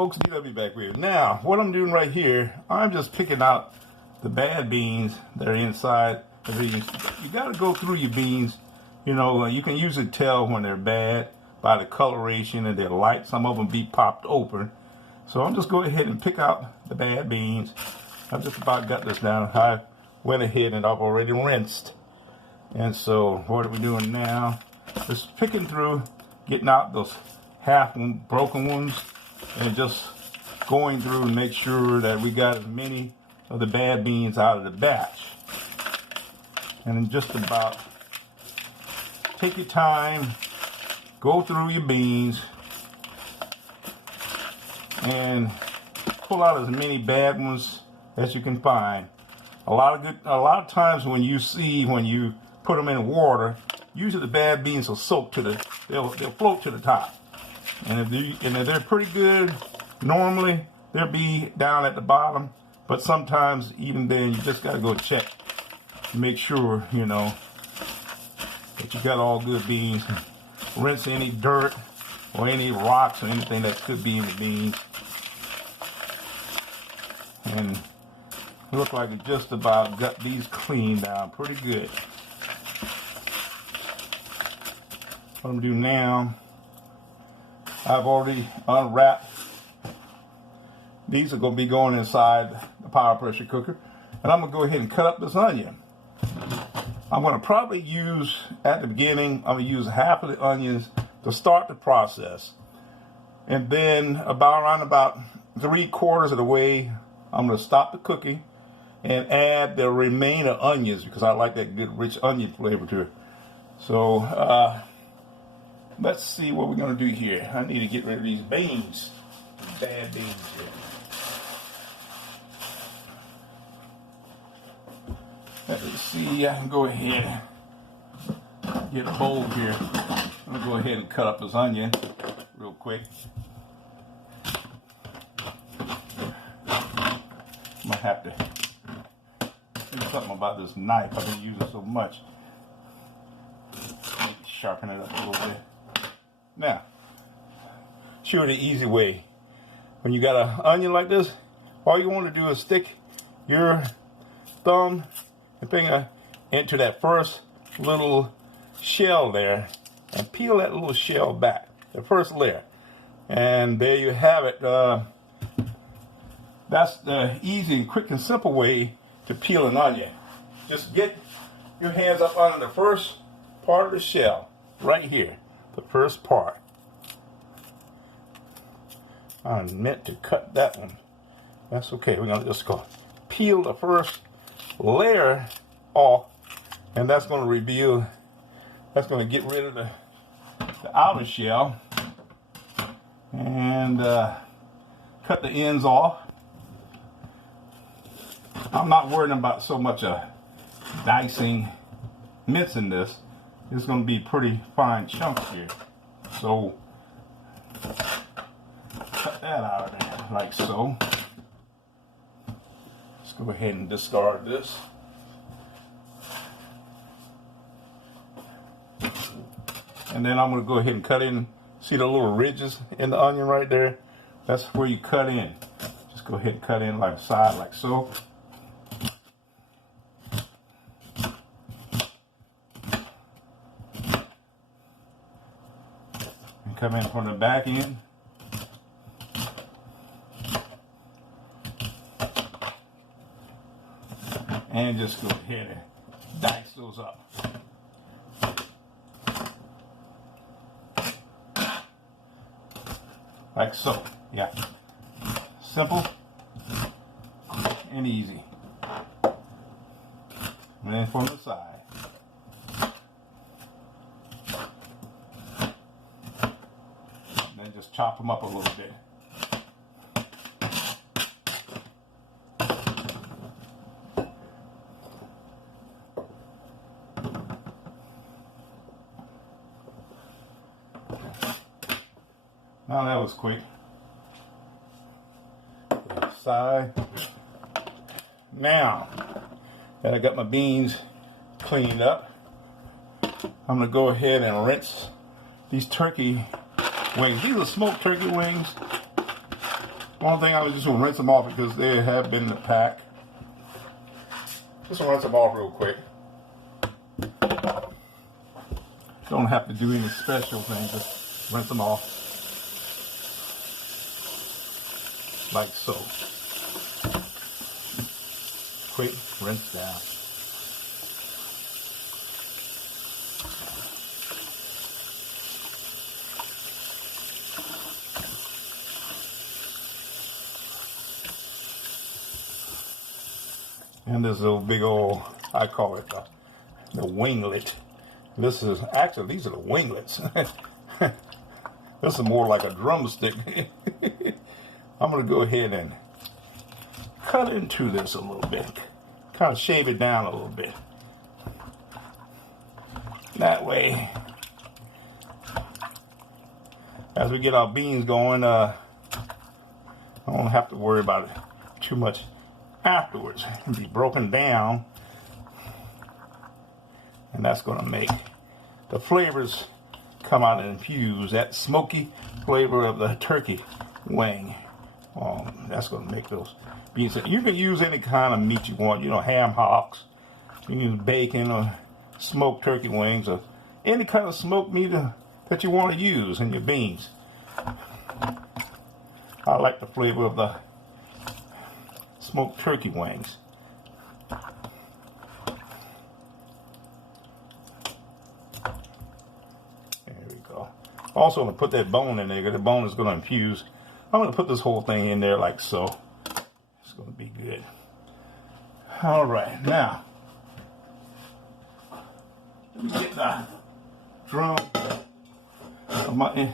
folks, DW back with you. Now, what I'm doing right here, I'm just picking out the bad beans that are inside the beans. You got to go through your beans. You know, you can usually tell when they're bad by the coloration and their light. Some of them be popped open. So I'm just going ahead and pick out the bad beans. I've just about got this down. I went ahead and I've already rinsed. And so what are we doing now? Just picking through, getting out those half broken ones, and just going through and make sure that we got as many of the bad beans out of the batch. And then just about take your time, go through your beans, and pull out as many bad ones as you can find. A lot of times when you put them in water, usually the bad beans will soak they'll float to the top. And if they're pretty good, normally they'll be down at the bottom. But sometimes even then, you just got to go check to make sure, you know, that you got all good beans. Rinse any dirt or any rocks or anything that could be in the beans. And look like it just about got these cleaned down pretty good. What I'm gonna do now, I've already unwrapped. These are gonna be going inside the power pressure cooker. And I'm gonna go ahead and cut up this onion. I'm gonna probably use, at the beginning, I'm gonna use half of the onions to start the process. And then around about 3/4 of the way, I'm gonna stop the cooking and add the remainder onions because I like that good rich onion flavor to it. So let's see what we're gonna do here. I need to get rid of these beans, bad beans here. Let me see, I can go ahead and get a bowl here. I'm gonna go ahead and cut up this onion real quick. I'm gonna have to do something about this knife. I've been using so much. Maybe sharpen it up a little bit. Now, sure, the easy way. When you got an onion like this, all you want to do is stick your thumb and finger into that first little shell there and peel that little shell back, the first layer. And there you have it. That's the easy and quick and simple way to peel an onion. Just get your hands up under the first part of the shell, right here, the first part. I meant to cut that one. That's okay. We're gonna just go peel the first layer off, and that's going to reveal, that's going to get rid of the outer shell, and cut the ends off. I'm not worrying about so much dicing, mincing this. It's going to be pretty fine chunks here. So cut that out of there like so. Let's go ahead and discard this. And then I'm going to go ahead and cut in. See the little ridges in the onion right there? That's where you cut in. Just go ahead and cut in like side, like so. And come in from the back end. And just go ahead and dice those up. Like so, yeah. Simple and easy. And then from the side. And then just chop them up a little bit. Now that was quick. Side. Now that I got my beans cleaned up, I'm going to go ahead and rinse these turkey wings. These are smoked turkey wings. One thing, I'm just going to rinse them off because they have been in the pack. Just rinse them off real quick. Don't have to do any special things, just rinse them off. Like so. Quick rinse down. And this little big old, I call it the winglet. This is, actually, these are the winglets. This is more like a drumstick. I'm going to go ahead and cut into this a little bit. Kind of shave it down a little bit. That way, as we get our beans going, I don't have to worry about it too much afterwards. It'll be broken down. And that's going to make the flavors come out and infuse that smoky flavor of the turkey wing. That's going to make those beans. You can use any kind of meat you want. You know, ham hocks. You can use bacon or smoked turkey wings or any kind of smoked meat that you want to use in your beans. I like the flavor of the smoked turkey wings. Also, I'm going to put that bone in there because the bone is going to infuse. I'm going to put this whole thing in there like so. It's going to be good. All right, now, let me get the drum of my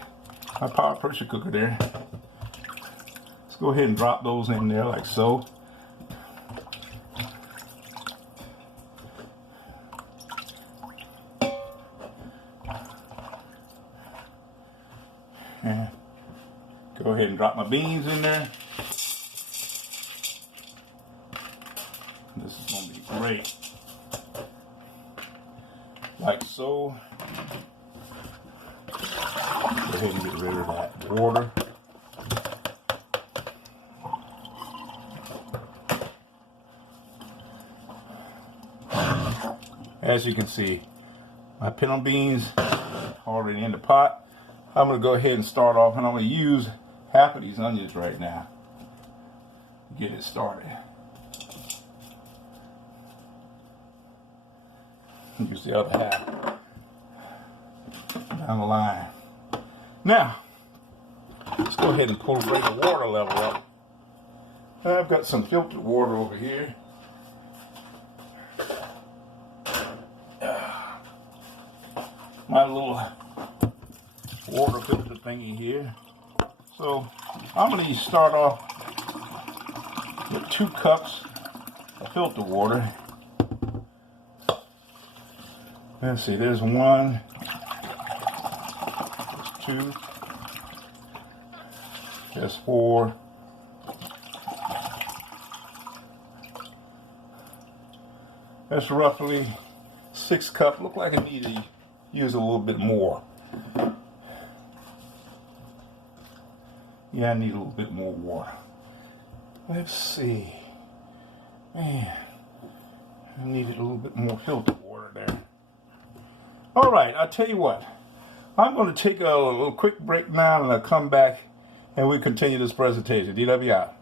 power pressure cooker there. Let's go ahead and drop those in there like so. And go ahead and drop my beans in there. This is going to be great. Like so. Go ahead and get rid of that water. As you can see, my pinto beans already in the pot. I'm going to go ahead and start off, and I'm going to use half of these onions right now to get it started. Use the other half down the line. Now, let's go ahead and bring the water level up. I've got some filtered water over here. My little water filter thingy here. So I'm going to start off with 2 cups of filter water. Let's see, there's 1, there's 2, there's 4, that's roughly 6 cups. Look like I need to use a little bit more. Yeah, I need a little bit more water. Let's see. Man, I needed a little bit more filtered water there. All right, I'll tell you what. I'm going to take a little quick break now, and I'll come back and we'll continue this presentation. DW out.